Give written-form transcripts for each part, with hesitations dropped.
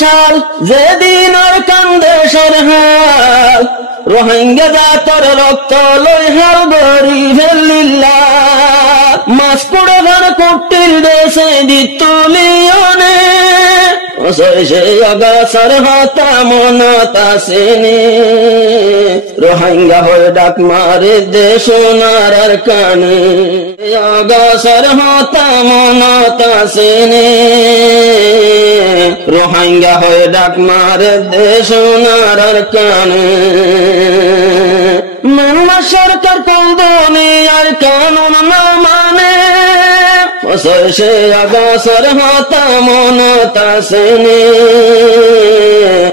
সাল যেদিন ওর কান্দে সরহাল রোহিঙ্গা জাতর রক্ত লই হাল গরি ফেলিল্লা মাছ পড়ে ঘর কুটির দেশে দিতুলিয়নে সে অগাছার হাতা মনত আসেনি রোহিঙ্গা হয়ে ডাক মারে দেশ নারার কানে অগাছার হাতা মনত আসেনি রোহিঙ্গা হয়ে ডাক মারে দেশ নারার কানে মানবা সরকার কোন দুনিয়ার কানুন না মানে সে অগাছার হাতা মনত আসেনি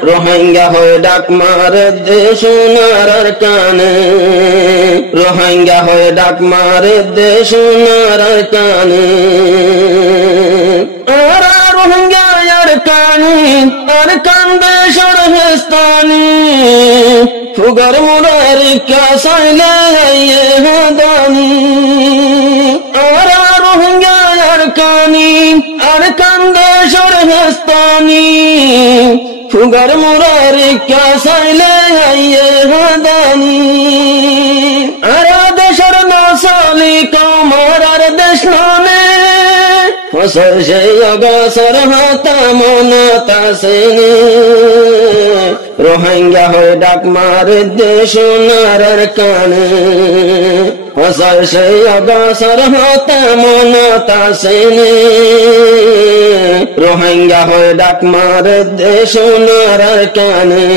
রোহিঙ্গা হয়ে ডাক মারে দেশ নারার কানে রোহিঙ্গা হয়ে ডাক মারে দেশ নারার কানে আরা রোহিঙ্গা আর কানি আর কান্দে সরহেস্তানি ফুগর মুরার কাসাইলে হাদানি আরা রোহিঙ্গা আর কানি আর কান্দে সরহেস্তানি ফুগর মুরার কাসাইলে হাদানি আরা দেশর নসালি কমার আর দেশ নামে সে অগাছার হাতা মনত আসেনি রোহিঙ্গা হয়ে ডাক মারে দেশ নারার কানে সে অগাছার হাতা মনত আসেনি রোহিঙ্গা হয়ে ডাক মারে দেশ নারার কানে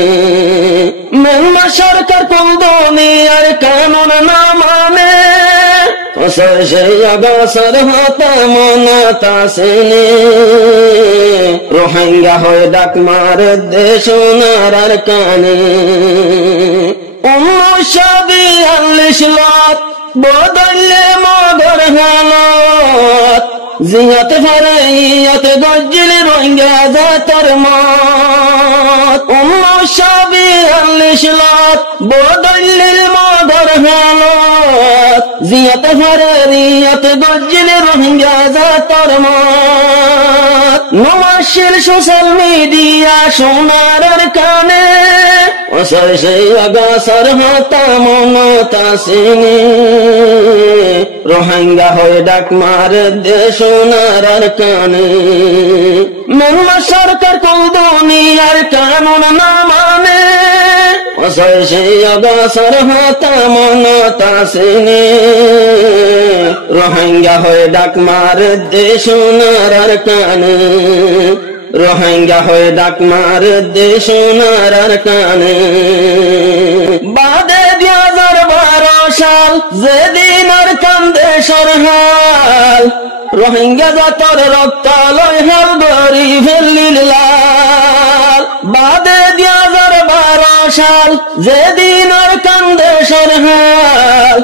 মেলমা সরকার কোন দুনিয়ার কানুন না মানে সে অগাছার হাতা মনত আসেনি রোহিঙ্গা হয়ে ডাক মারে দেশ নারার কানে 1942 লাখ বদলে মগর হালত জিয়াত ফারাইয়াত গজ্জিল রোহিঙ্গা জাতর মত 1942 লাখ বদলে মগর হালত জিয়াত ফারাইয়াত গজ্জিল রোহিঙ্গা জাতর মত নওয়াশিল সোশ্যাল মিডিয়া সোনার কানে সে অগাছার হাতা মনত আসেনি রোহিঙ্গা হয়ে ডাক মারে দেশ নারার কানে মেলমা সরকার কোন দুনিয়ার কানুন না মানে সে অগাছার হাতা মনত আসেনি রোহিঙ্গা হয়ে ডাক মারে দেশ নারার কানে রোহিঙ্গা হয়ে ডাক মারে দেশ নারার কানে বাদে 2012 সাল যেদিন আর কান্দে সরহাল রোহিঙ্গা জাতর রক্ত লই হাল গরি ফেলিল্লা বাদে 2012 সাল যেদিন আর কান্দে সরহাল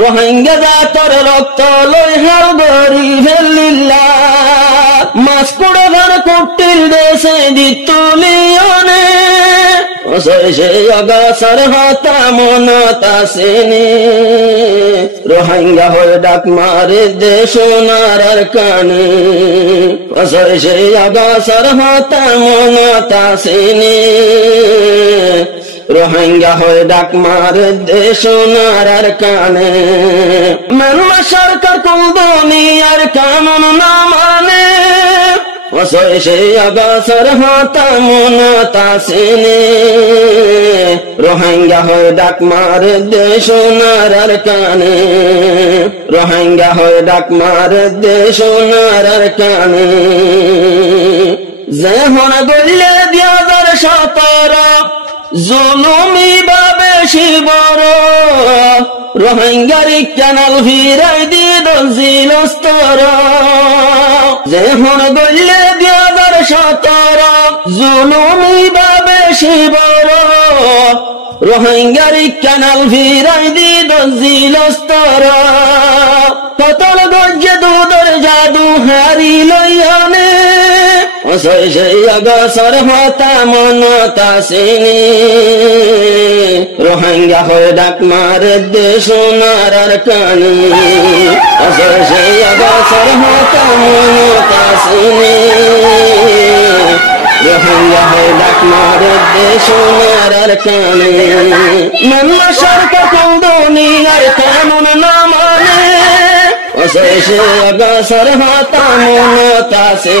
রোহিঙ্গা জাতর রক্ত লই হাল গরি ফেলিল্লা মাছ পড়ে ঘর কুটির দেশে দিতুলিয়নে সে অগাছার হাতা মনত আসেনি রোহিঙ্গা হয়ে ডাক মারে দেশ নারার কানে সে অগাছার হাতা মনত আসেনি রোহিঙ্গা হয়ে ডাক মারে দেশ নারার কানে মানবা সরকার কোন দুনিয়ার কানুন না মানে সে অগাছার হাতা মনত আসেনি রোহিঙ্গা হয়ে ডাক মারে দেশ নারার কানে রোহিঙ্গা হয়ে ডাক মারে দেশ নারার কানে যে হন গড়লে 2017 জুলুমি বাবে শিবর রোহিঙ্গার ক্যানাল ফিরাই দিল জিলস্তর যে হন গড়লে 2017 জুলুমি বাবে শিবর রোহিঙ্গার ক্যানাল ফিরাই দিল জিলস্তর কতল গজ্জে দুধর জাদু হারি লইয়ানে সে অগাছার হাতা মনত আসেনি রোহিঙ্গা হয়ে ডাক মারে দেশ নারার কানে সে অগাছার হাতা মনত আসেনি রোহিঙ্গা হয়ে ডাক মারে দেশ নারার কানে মানলা সরকার কোন দুনিয়ার কানুন না মানে অশেষে অগসর হাতা মনতা সে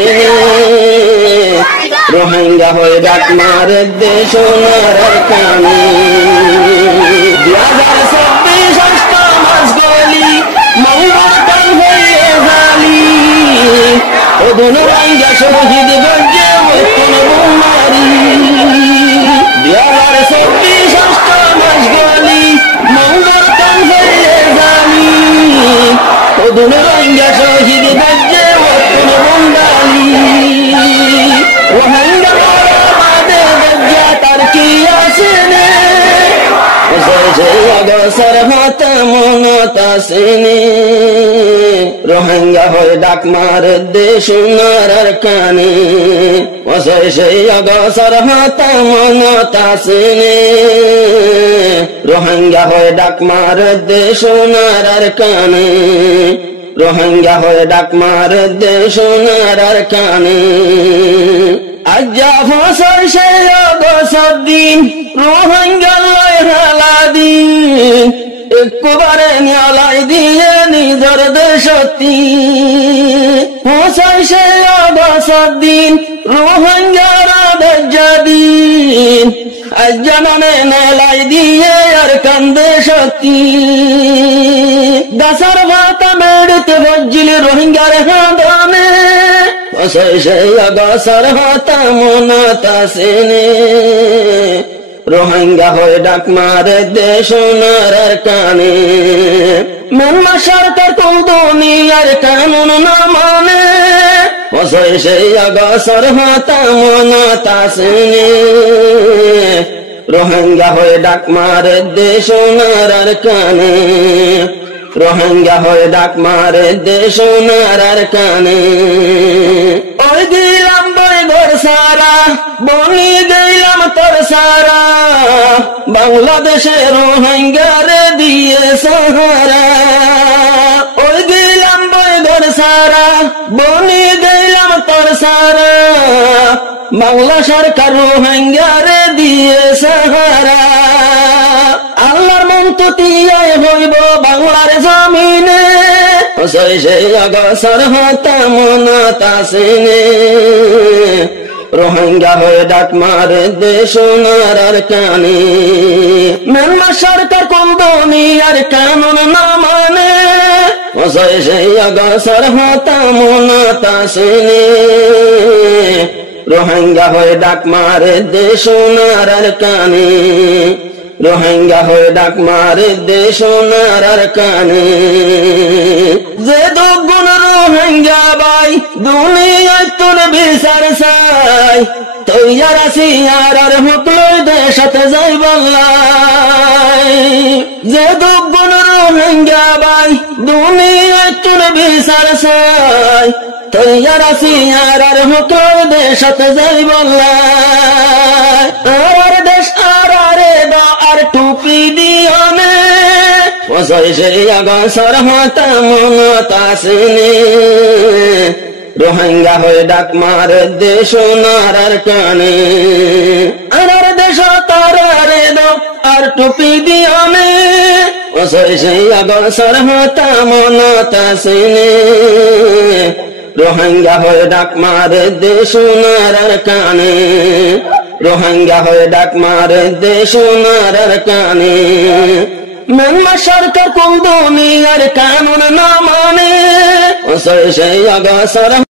রোহিঙ্গা হয়ে ডাক মারে দেশ নারার কানে 2026 অষ্টমাস গলি মঙ্গলকাল হয়ে জালি ওদন রোহিঙ্গা শহীদ গজ্জে ওইতন বুমারি 2026 অষ্টমাস গলি মঙ্গলকাল হয়ে জালি ওদন রোহিঙ্গা শহীদ গজ্জে ওইতন বুমারি রোহিঙ্গা বাদে গজ্জা তার কি আসেনে অগসর হাতা মনতা সেনে রোহিঙ্গা হয়ে ডাক মারে দেশ নারার কানে অশেষে অগসর হাতা মনতা সেনে রোহিঙ্গা হয়ে ডাক মারে দেশ নারার কানে রোহিঙ্গা হয়ে ডাক মারে দেশ নারার কানে আজ্জা ফসল সে অগসর দিন রোহিঙ্গা লয় হালা দিন একবারে নিয়ালাই দিয়ে নিজর দেশতি ফসল সে অগসর দিন রোহিঙ্গার দজ্জা দিন আজ্জা নামে নেলাই দিয়ে আর কান্দে শক্তি দাসার ভাতা মেড়তে বজ্জিল রোহিঙ্গার হাঁদানে অশেষে অগসর হাতা মনতা সেনে রোহিঙ্গা হয়ে ডাক মারে দেশ নারার কানে মানলা সরকার কোন দুনিয়ার কানুন না মানে অশেষে অগসর হাতা মনতা সেনে রোহিঙ্গা হয়ে ডাক মারে দেশ নারার কানে রোহিঙ্গা হয়ে ডাক মারে দেশ নারার কানে ওই দিলাম বই ঘর সারা বনি দিলাম তোর সারা বাংলাদেশে রোহিঙ্গারে দিয়ে সাহারা ওই দিলাম বই ঘর সারা বনি দিলাম তোর সারা বাংলা সরকার রোহিঙ্গারে দিয়ে সাহারা আল্লাহর মন্ততিয়ায় হইব বাংলার জমিনে অশেষে অগসর হাতা মনতা সেনে রোহিঙ্গা হয়ে ডাক মারে দেশ নারার কানে মানলা সরকার কোন দুনিয়ার কানুন না মানে অশেষে অগসর হাতা মনতা সেনে রোহিঙ্গা হয়ে ডাক মারে দেশ নারার কানে রোহিঙ্গা হয়ে ডাক মারে দেশ নারার কানে যে দুগুণ রোহিঙ্গা বাই দুনিয়ায় তোর বিচার চাই তৈয়ার আছি আর হুকলো দেশাতে যাই বললাই যে দুগুণ রোহিঙ্গা বাই দুনিয়ায় তোর বিচার চাই তৈয়ার আছি আর হুকলো দেশাতে যাই বললাই আর দেশ আর আর টুপি দিওনে অশেষে অগসর হাতা মনতা সেনে রোহিঙ্গা হয়ে ডাক মারে দেশ নারার কানে আর দেশ তারারে দো আর টুপি দিওনে অশেষে অগসর হাতা মনতা সেনে রোহিঙ্গা হয়ে ডাক মারে দেশ নারার কানে রোহিঙ্গা হয়ে ডাক মারে দেশ নারার কানে মানলা সরকার কোন দুনিয়ার কানুন না মানে অশেষে অগসর